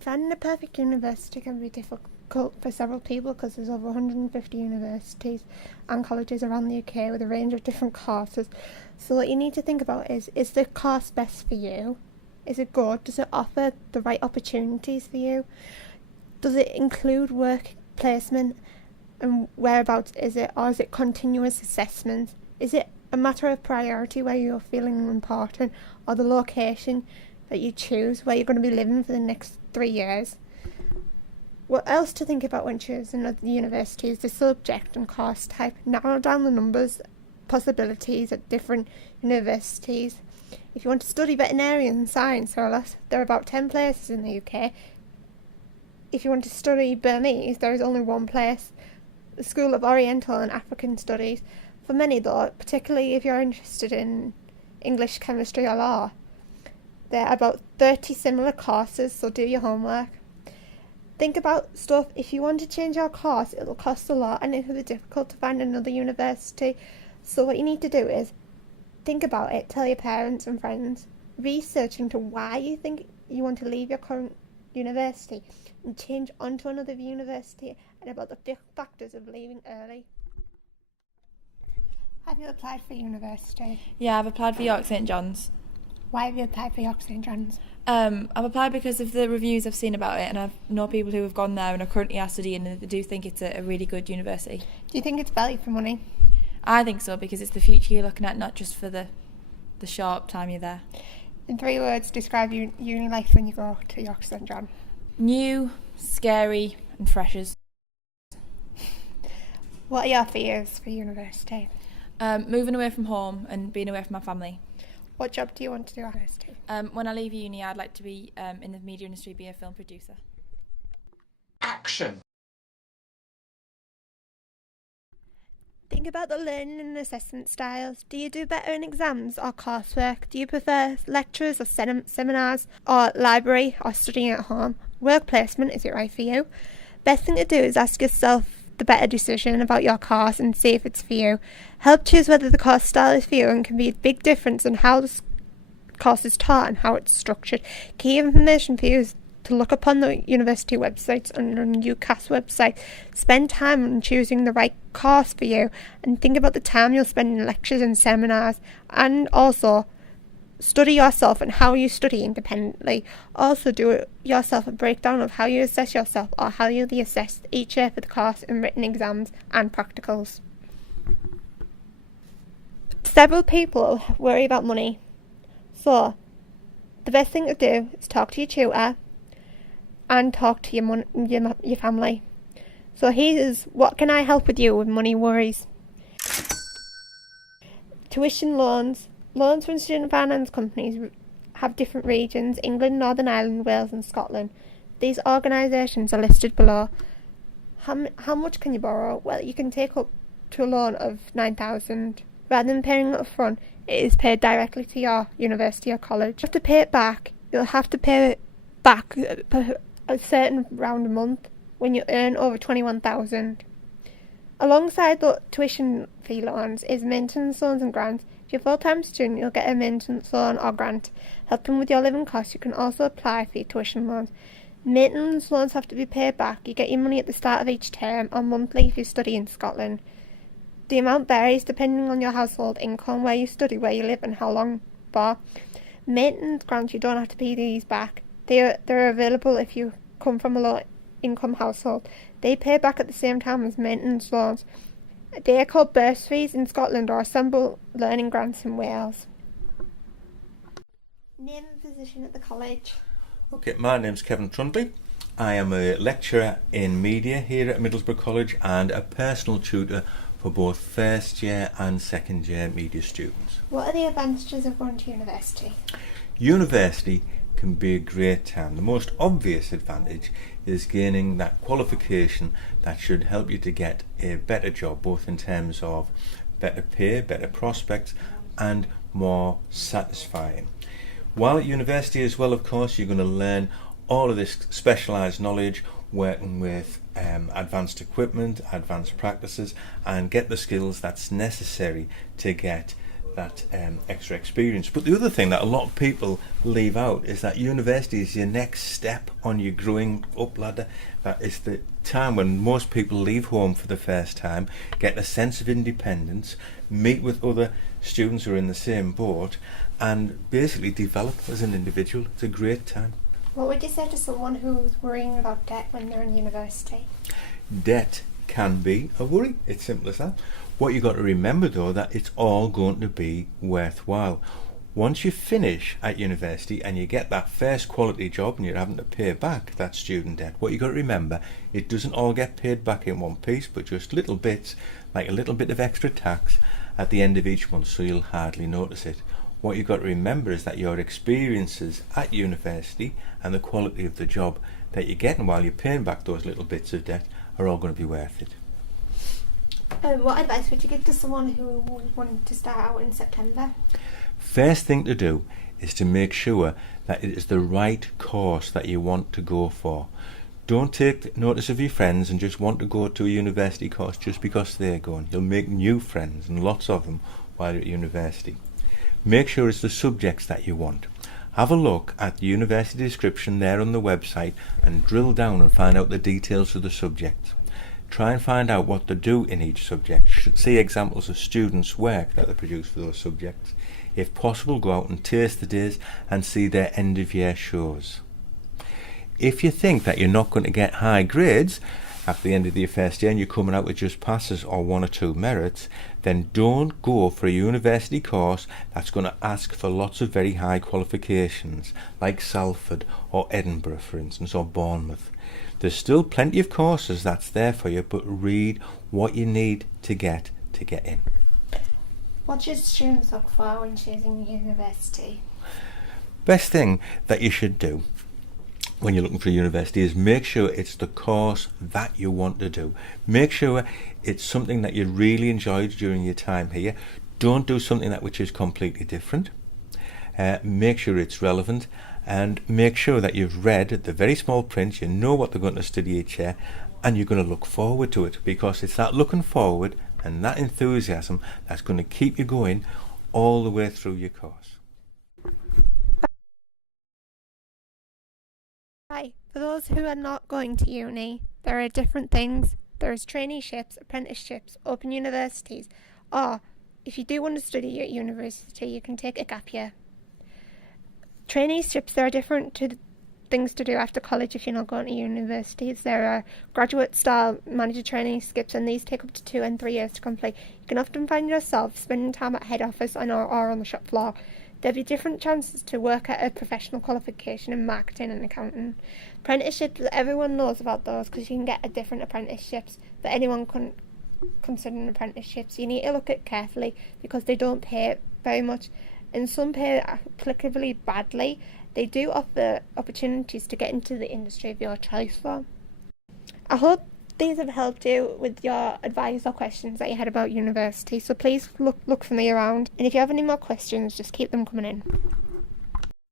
Finding a perfect university can be difficult for several people because there's over 150 universities and colleges around the UK with a range of different courses. So what you need to think about is the course best for you? Is it good? Does it offer the right opportunities for you? Does it include work placement? And whereabouts is it? Or is it continuous assessment? Is it a matter of priority where you're feeling important, or the location that you choose where you're going to be living for the next 3 years? What else to think about when choosing a university is the subject and course type. Narrow down the numbers, possibilities at different universities. If you want to study veterinarian science, there are about 10 places in the UK. If you want to study Burmese, there is only one place, the School of Oriental and African Studies. For many though, particularly if you're interested in English, chemistry or law, there are about 30 similar courses, so do your homework. Think about stuff. If you want to change your course, it'll cost a lot and it'll be difficult to find another university. So what you need to do is think about it, tell your parents and friends, research into why you think you want to leave your current university and change onto another university, and about the factors of leaving early. Have you applied for university? Yeah, I've applied for York St John's. Why have you applied for York St John's? I've applied because of the reviews I've seen about it, and I know people who have gone there and are currently studying, and they do think it's a really good university. Do you think it's value for money? I think so, because it's the future you're looking at, not just for the short time you're there. In 3 words, describe uni life when you go to York St John. New, scary and freshers. What are your fears for university? Moving away from home and being away from my family. What job do you want to do at university? When I leave uni, I'd like to be in the media industry, be a film producer. Action! Think about the learning and assessment styles. Do you do better in exams or coursework? Do you prefer lectures or seminars, or library, or studying at home? Work placement, is it right for you? Best thing to do is ask yourself the better decision about your course and see if it's for you. Help choose whether the course style is for you, and can be a big difference in how the course is taught and how it's structured. Key information for you is to look upon the university websites and on UCAS website. Spend time on choosing the right course for you, and think about the time you'll spend in lectures and seminars, and also study yourself and how you study independently. Also do it yourself a breakdown of how you assess yourself, or how you'll be assessed each year for the course in written exams and practicals. Several people worry about money, so the best thing to do is talk to your tutor and talk to your family. So here's what can I help with you with money worries. Tuition loans. Loans from student finance companies have different regions: England, Northern Ireland, Wales and Scotland. These organisations are listed below. How much can you borrow? Well, you can take up to a loan of £9,000. Rather than paying it up front, it is paid directly to your university or college. You have to pay it back. You'll have to pay it back a certain round a month when you earn over 21,000. Alongside the tuition fee loans is maintenance loans and grants. If you're a full-time student, you'll get a maintenance loan or grant. Helping with your living costs, you can also apply for your tuition loans. Maintenance loans have to be paid back. You get your money at the start of each term or monthly if you study in Scotland. The amount varies depending on your household income, where you study, where you live and how long for. Maintenance grants, you don't have to pay these back. They're available if you come from a low-income household. They pay back at the same time as maintenance loans. They are called bursaries in Scotland or Assemble Learning Grants in Wales. Name and position at the college. Okay, my name's Kevin Trundley. I am a lecturer in media here at Middlesbrough College and a personal tutor for both first year and second year media students. What are the advantages of going to university? University can be a great time. The most obvious advantage is gaining that qualification that should help you to get a better job, both in terms of better pay, better prospects and more satisfying. While at university as well, of course, you're going to learn all of this specialised knowledge, working with advanced equipment, advanced practices, and get the skills that's necessary to get that extra experience. But the other thing that a lot of people leave out is that university is your next step on your growing up ladder. That is the time when most people leave home for the first time, get a sense of independence, meet with other students who are in the same boat, and basically develop as an individual. It's a great time. What would you say to someone who's worrying about debt when they're in university? Debt can be a worry. It's simple as that. What you've got to remember though, that it's all going to be worthwhile. Once you finish at university and you get that first quality job and you're having to pay back that student debt, what you've got to remember, it doesn't all get paid back in one piece, but just little bits, like a little bit of extra tax at the end of each month, so you'll hardly notice it. What you've got to remember is that your experiences at university and the quality of the job that you're getting while you're paying back those little bits of debt are all going to be worth it. What advice would you give to someone who wanted to start out in September? First thing to do is to make sure that it is the right course that you want to go for. Don't take notice of your friends and just want to go to a university course just because they're going. You'll make new friends, and lots of them, while you're at university. Make sure it's the subjects that you want. Have a look at the university description there on the website and drill down and find out the details of the subjects. Try and find out what they do in each subject. See examples of students' work that they produce for those subjects. If possible, go out and taste the days and see their end of year shows. If you think that you're not going to get high grades at the end of your first year and you're coming out with just passes or 1 or 2 merits, then don't go for a university course that's going to ask for lots of very high qualifications, like Salford or Edinburgh, for instance, or Bournemouth. There's still plenty of courses that's there for you, but read what you need to get in. What should students look for when choosing university? Best thing that you should do when you're looking for a university is make sure it's the course that you want to do. Make sure it's something that you really enjoyed during your time here. Don't do something which is completely different. Make sure it's relevant, and make sure that you've read the very small print, you know what they're going to study each year, and you're going to look forward to it, because it's that looking forward and that enthusiasm that's going to keep you going all the way through your course. Hi, for those who are not going to uni, there are different things. There's traineeships, apprenticeships, open universities, or if you do want to study at university, you can take a gap year. Traineeships, there are different things to do after college if you're not going to universities. There are graduate-style manager traineeships, and these take up to 2 and 3 years to complete. You can often find yourself spending time at head office or on the shop floor. There'll be different chances to work at a professional qualification in marketing and accounting. Apprenticeships, everyone knows about those because you can get different apprenticeships, but anyone can consider apprenticeships. You need to look at carefully because they don't pay very much, and some pay applicably badly. They do offer opportunities to get into the industry of your choice for. I hope these have helped you with your advice or questions that you had about university, so please look for me around, and if you have any more questions, just keep them coming in.